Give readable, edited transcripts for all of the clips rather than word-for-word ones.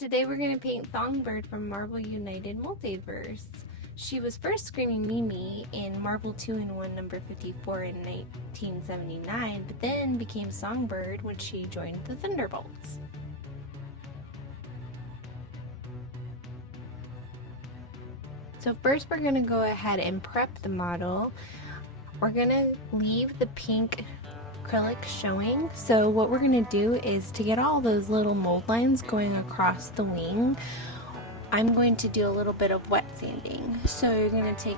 today we're going to paint Songbird from Marvel United Multiverse. She was first Screaming Mimi in Marvel 2-in-1 number 54 in 1979, but then became Songbird when she joined the Thunderbolts. So first we're going to go ahead and prep the model. We're going to leave the pink acrylic showing. So what we're going to do is, to get all those little mold lines going across the wing, I'm going to do a little bit of wet sanding. So you're going to take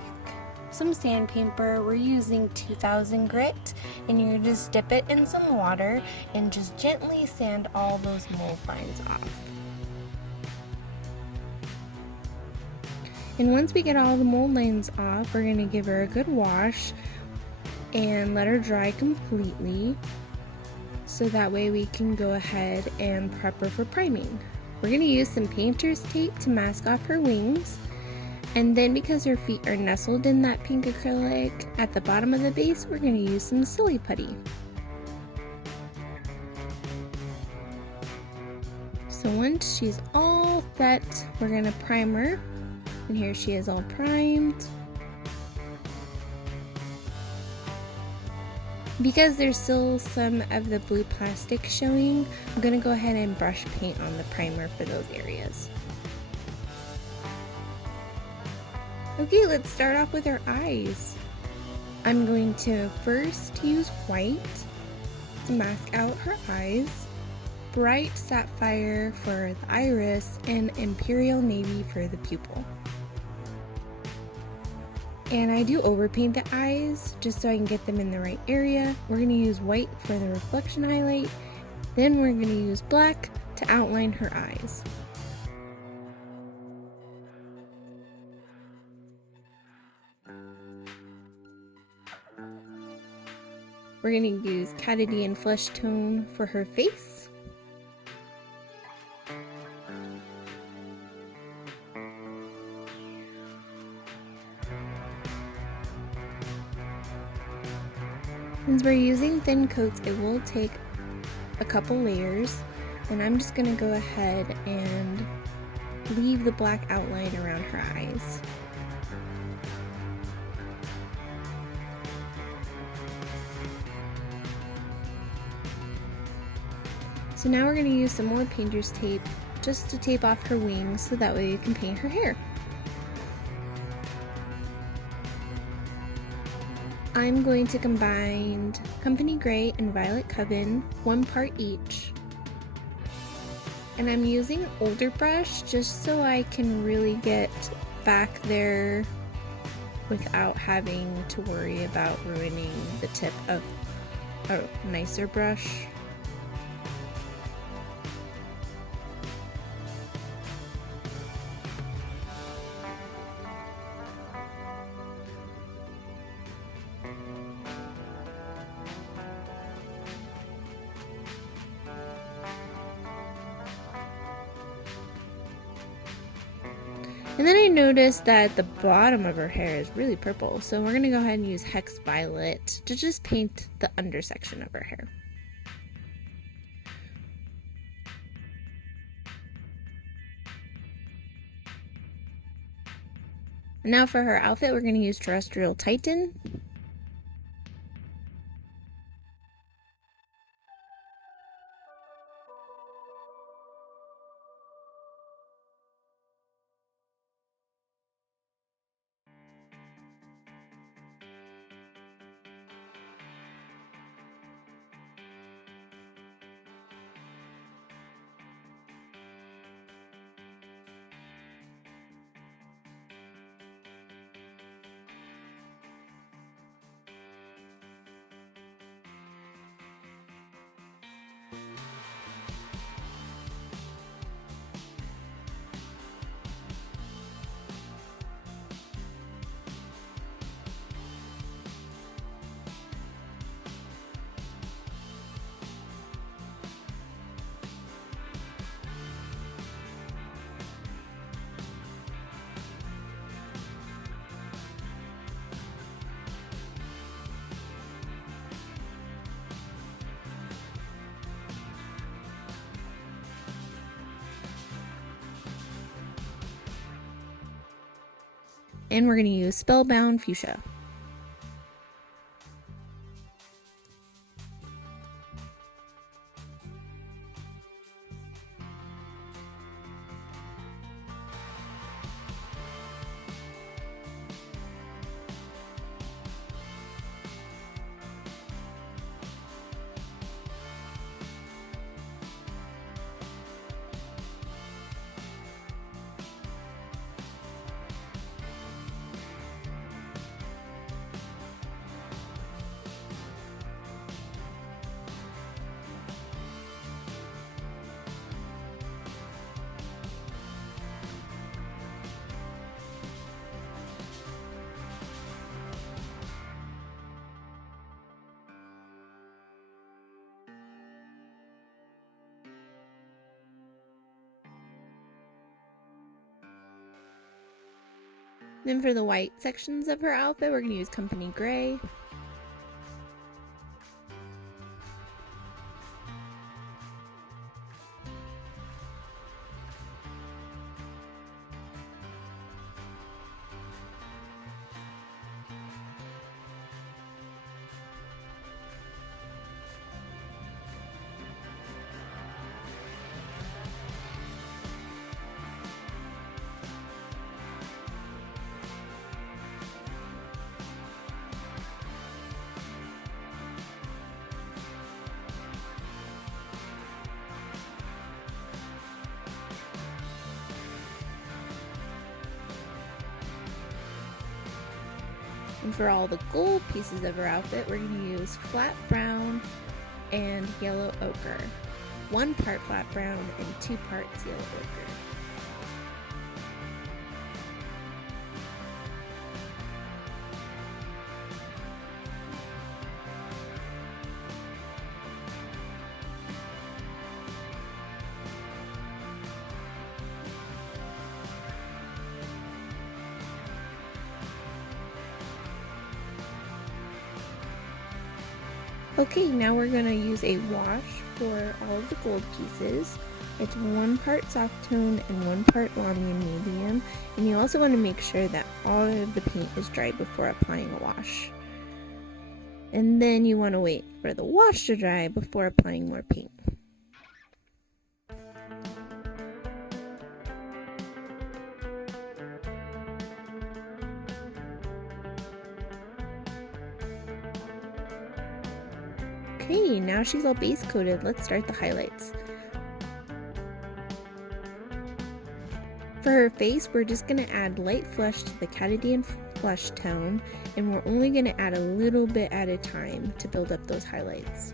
some sandpaper. We're using 2000 grit, and you're going to just dip it in some water and just gently sand all those mold lines off. And once we get all the mold lines off, we're going to give her a good wash and let her dry completely, so that way we can go ahead and prep her for priming. We're going to use some painter's tape to mask off her wings, and then because her feet are nestled in that pink acrylic at the bottom of the base, we're going to use some silly putty. So once she's all set, we're going to prime her, and here she is all primed. Because there's still some of the blue plastic showing, I'm going to go ahead and brush paint on the primer for those areas. Okay, let's start off with her eyes. I'm going to first use white to mask out her eyes, bright sapphire for the iris, and imperial navy for the pupil. And I do overpaint the eyes just so I can get them in the right area. We're going to use white for the reflection highlight. Then we're going to use black to outline her eyes. We're going to use Cadadian Flesh Tone for her face. Since we're using thin coats, it will take a couple layers, and I'm just going to go ahead and leave the black outline around her eyes. So now we're going to use some more painter's tape just to tape off her wings so that way we can paint her hair. I'm going to combine Company Gray and Violet Coven, 1 part each. And I'm using an older brush just so I can really get back there without having to worry about ruining the tip of a nicer brush. And then I noticed that the bottom of her hair is really purple, so we're going to go ahead and use Hex Violet to just paint the undersection of her hair. Now for her outfit, we're going to use Terrestrial Titan. and we're going to use Spellbound Fuchsia. Then for the white sections of her outfit, we're going to use Company Gray. And for all the gold pieces of her outfit, we're going to use flat brown and yellow ochre. 1 part flat brown and 2 parts yellow ochre. Okay, now we're going to use a wash for all of the gold pieces. It's 1 part soft tone and 1 part Lamy and medium. And you also want to make sure that all of the paint is dry before applying a wash. And then you want to wait for the wash to dry before applying more paint. Okay, now she's all base coated. Let's start the highlights. For her face, we're just going to add light flush to the Canadian flush tone, and we're only going to add a little bit at a time to build up those highlights.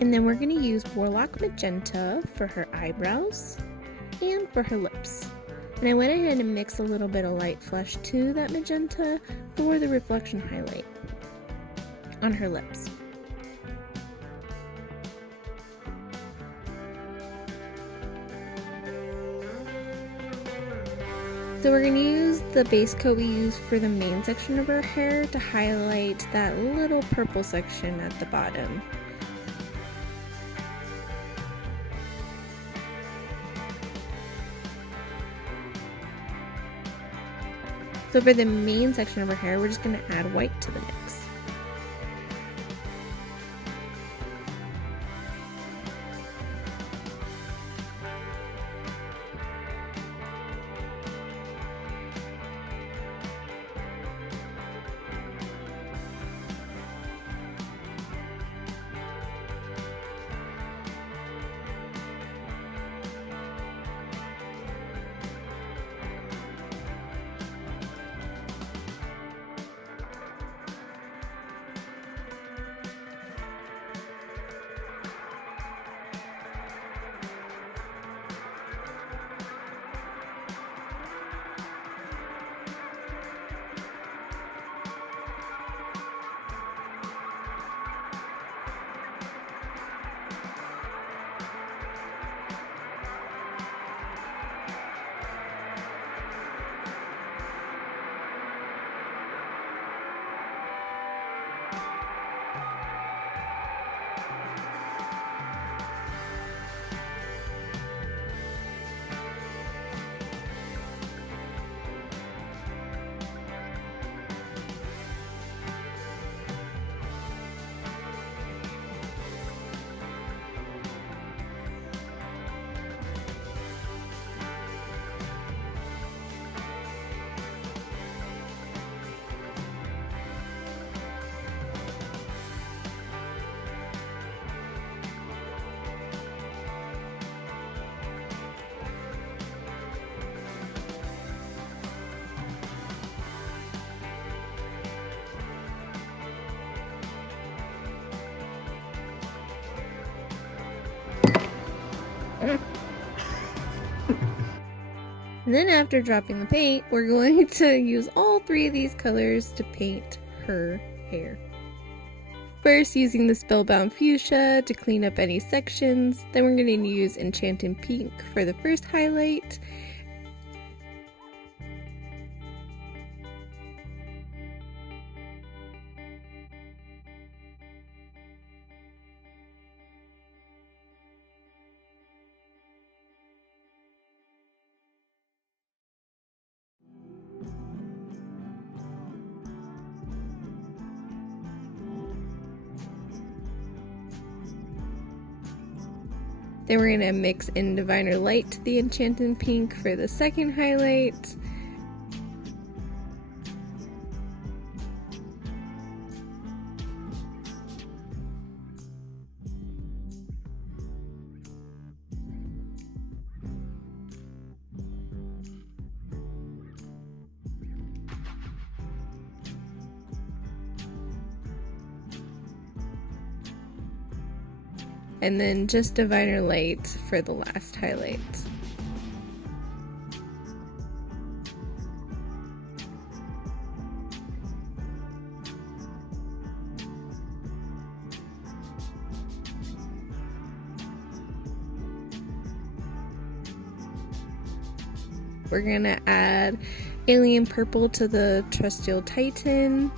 And then we're going to use Warlock Magenta for her eyebrows and for her lips. And I went ahead and mixed a little bit of light flush to that magenta for the reflection highlight on her lips. So we're going to use the base coat we used for the main section of her hair to highlight that little purple section at the bottom. So for the main section of her hair, we're just going to add white to the mix. And then after dropping the paint, we're going to use all 3 of these colors to paint her hair. First, using the Spellbound Fuchsia to clean up any sections. Then we're going to use Enchanted Pink for the first highlight. Then we're going to mix in Diviner Light to the Enchanted Pink for the second highlight. And then just Diviner Light for the last highlight. We're gonna add Alien Purple to the Trusteel Titan.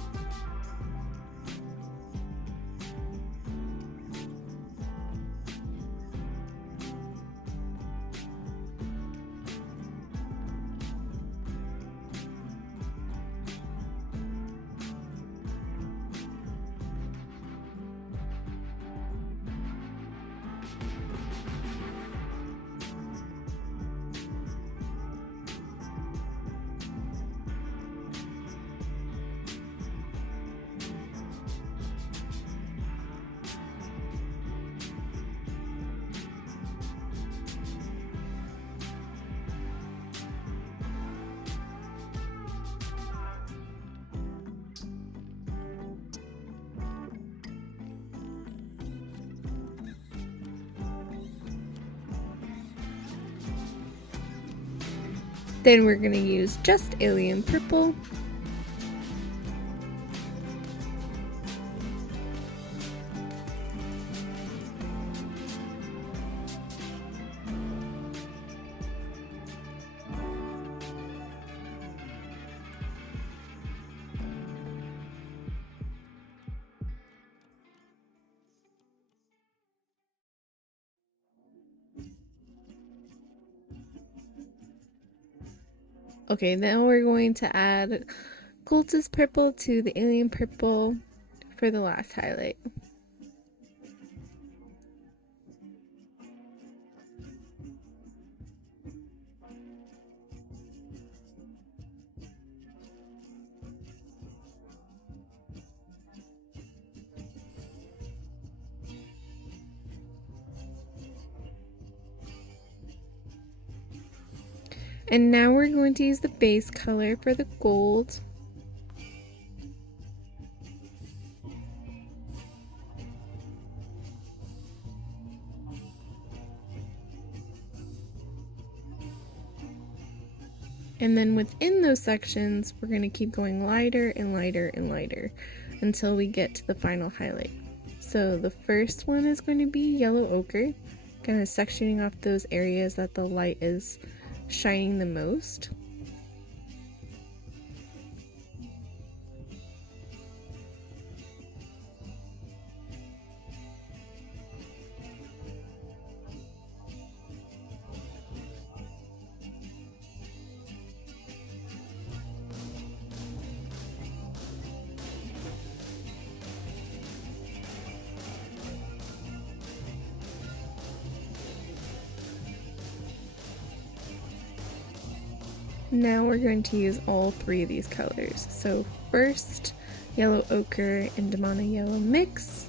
Then we're going to use just Alien Purple. Okay, now we're going to add cultist purple to the alien purple for the last highlight. And now we're going to use the base color for the gold. And then within those sections, we're going to keep going lighter and lighter and lighter until we get to the final highlight. So the first one is going to be yellow ochre, kind of sectioning off those areas that the light is shining the most. Now we're going to use all three of these colors. So first, yellow ochre and demonic yellow mix.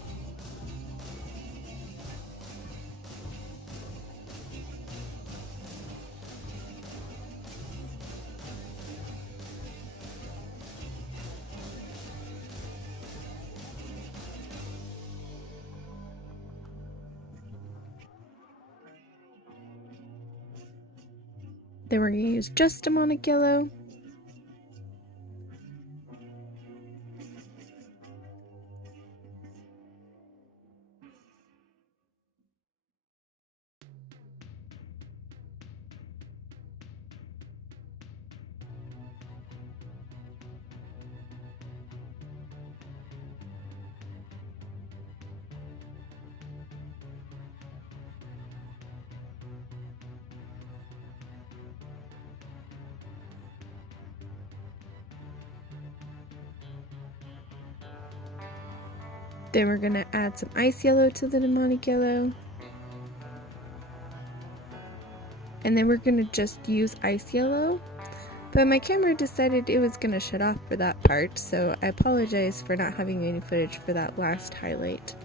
Then we're going to use just demonic yellow. Then we're going to add some ice yellow to the demonic yellow. And then we're going to just use ice yellow. But my camera decided it was going to shut off for that part, so I apologize for not having any footage for that last highlight.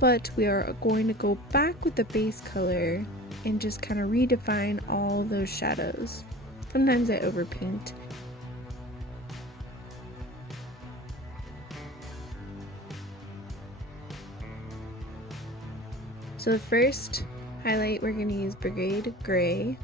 But we are going to go back with the base color and just kind of redefine all those shadows. Sometimes I overpaint. So the first highlight, we're going to use Brigade Gray.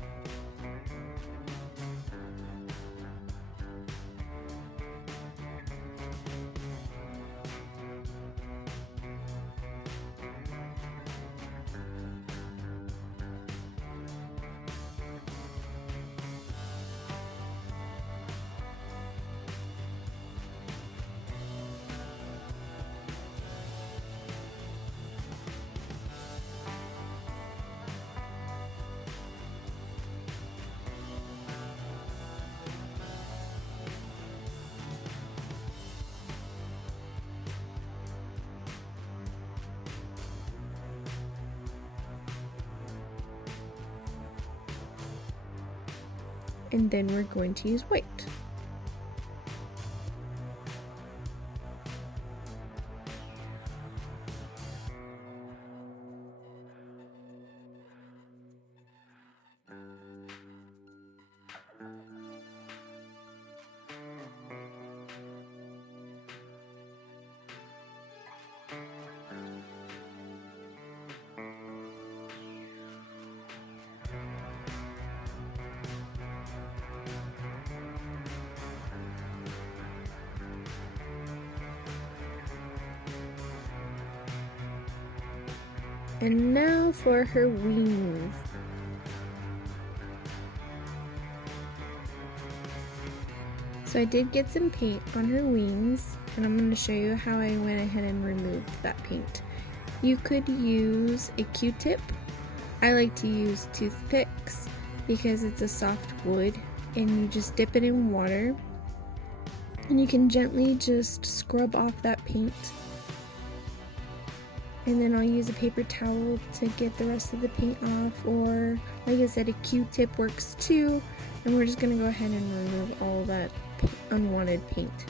And then we're going to use white. And now for her wings. So I did get some paint on her wings, and I'm going to show you how I went ahead and removed that paint. You could use a Q-tip, I like to use toothpicks because it's a soft wood, and you just dip it in water and you can gently just scrub off that paint. And then I'll use a paper towel to get the rest of the paint off, or like I said, a Q-tip works too. And we're just gonna go ahead and remove all that unwanted paint.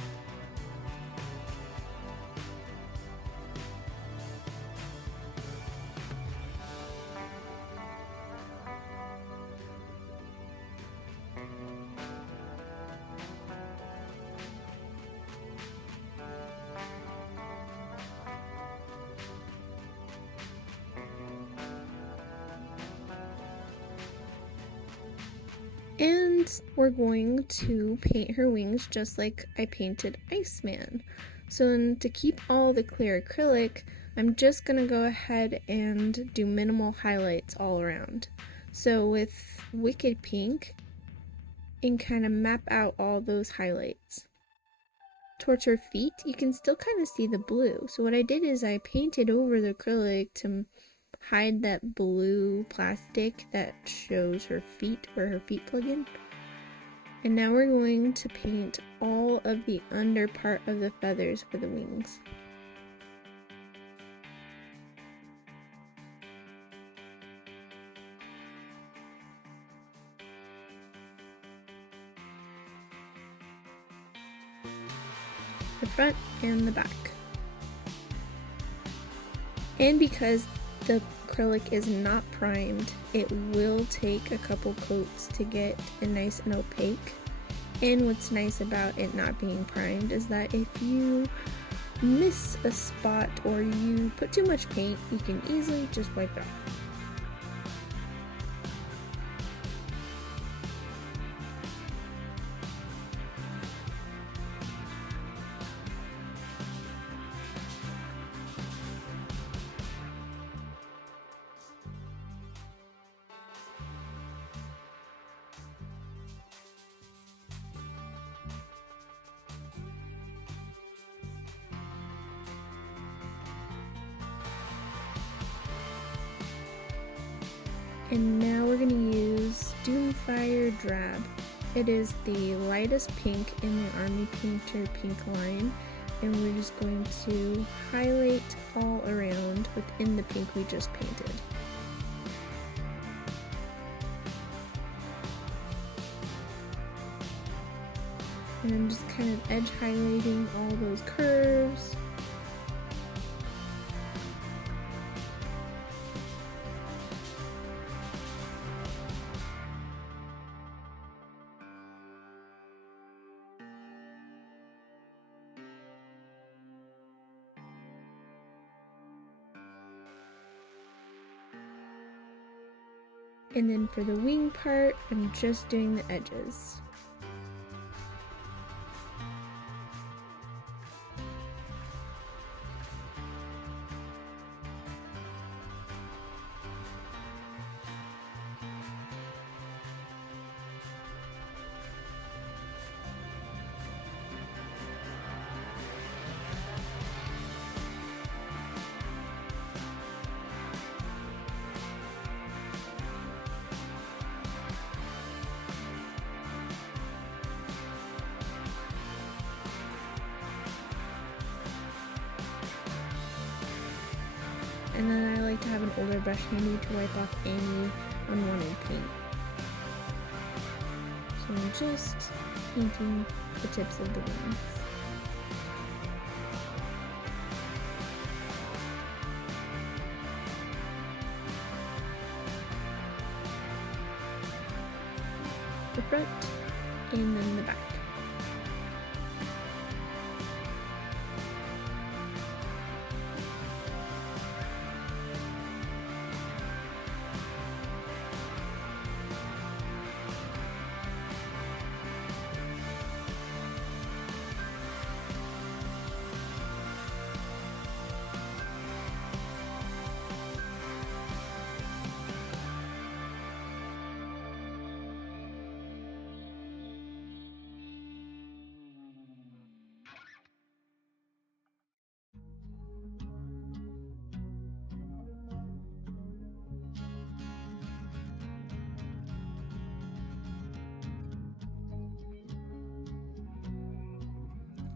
And we're going to paint her wings just like I painted Iceman. So to keep all the clear acrylic, I'm just going to go ahead and do minimal highlights all around. So with Wicked Pink, and kind of map out all those highlights. Towards her feet, you can still kind of see the blue. So what I did is I painted over the acrylic to hide that blue plastic that shows her feet, where her feet plug in. And now we're going to paint all of the under part of the feathers for the wings. The front and the back. And because the acrylic is not primed, it will take a couple coats to get it nice and opaque. And what's nice about it not being primed is that if you miss a spot or you put too much paint, you can easily just wipe it off. And now we're going to use Doomfire Drab. It is the lightest pink in the Army Painter pink line, and we're just going to highlight all around within the pink we just painted. And I'm just kind of edge highlighting all those curves. And then for the wing part, I'm just doing the edges. And then I like to have an older brush handy to wipe off any unwanted paint. So I'm just painting the tips of the wings. The front and then the back.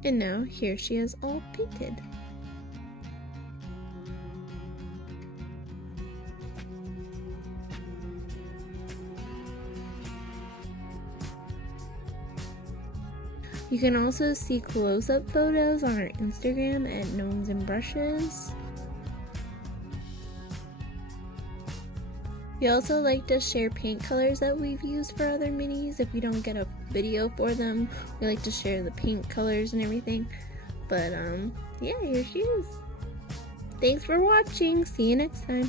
And now here she is all painted. You can also see close-up photos on our Instagram at Gnomes and Brushes. We also like to share paint colors that we've used for other minis. If we don't get a video for them, we like to share the paint colors and everything. But yeah, here she is. Thanks for watching. See you next time.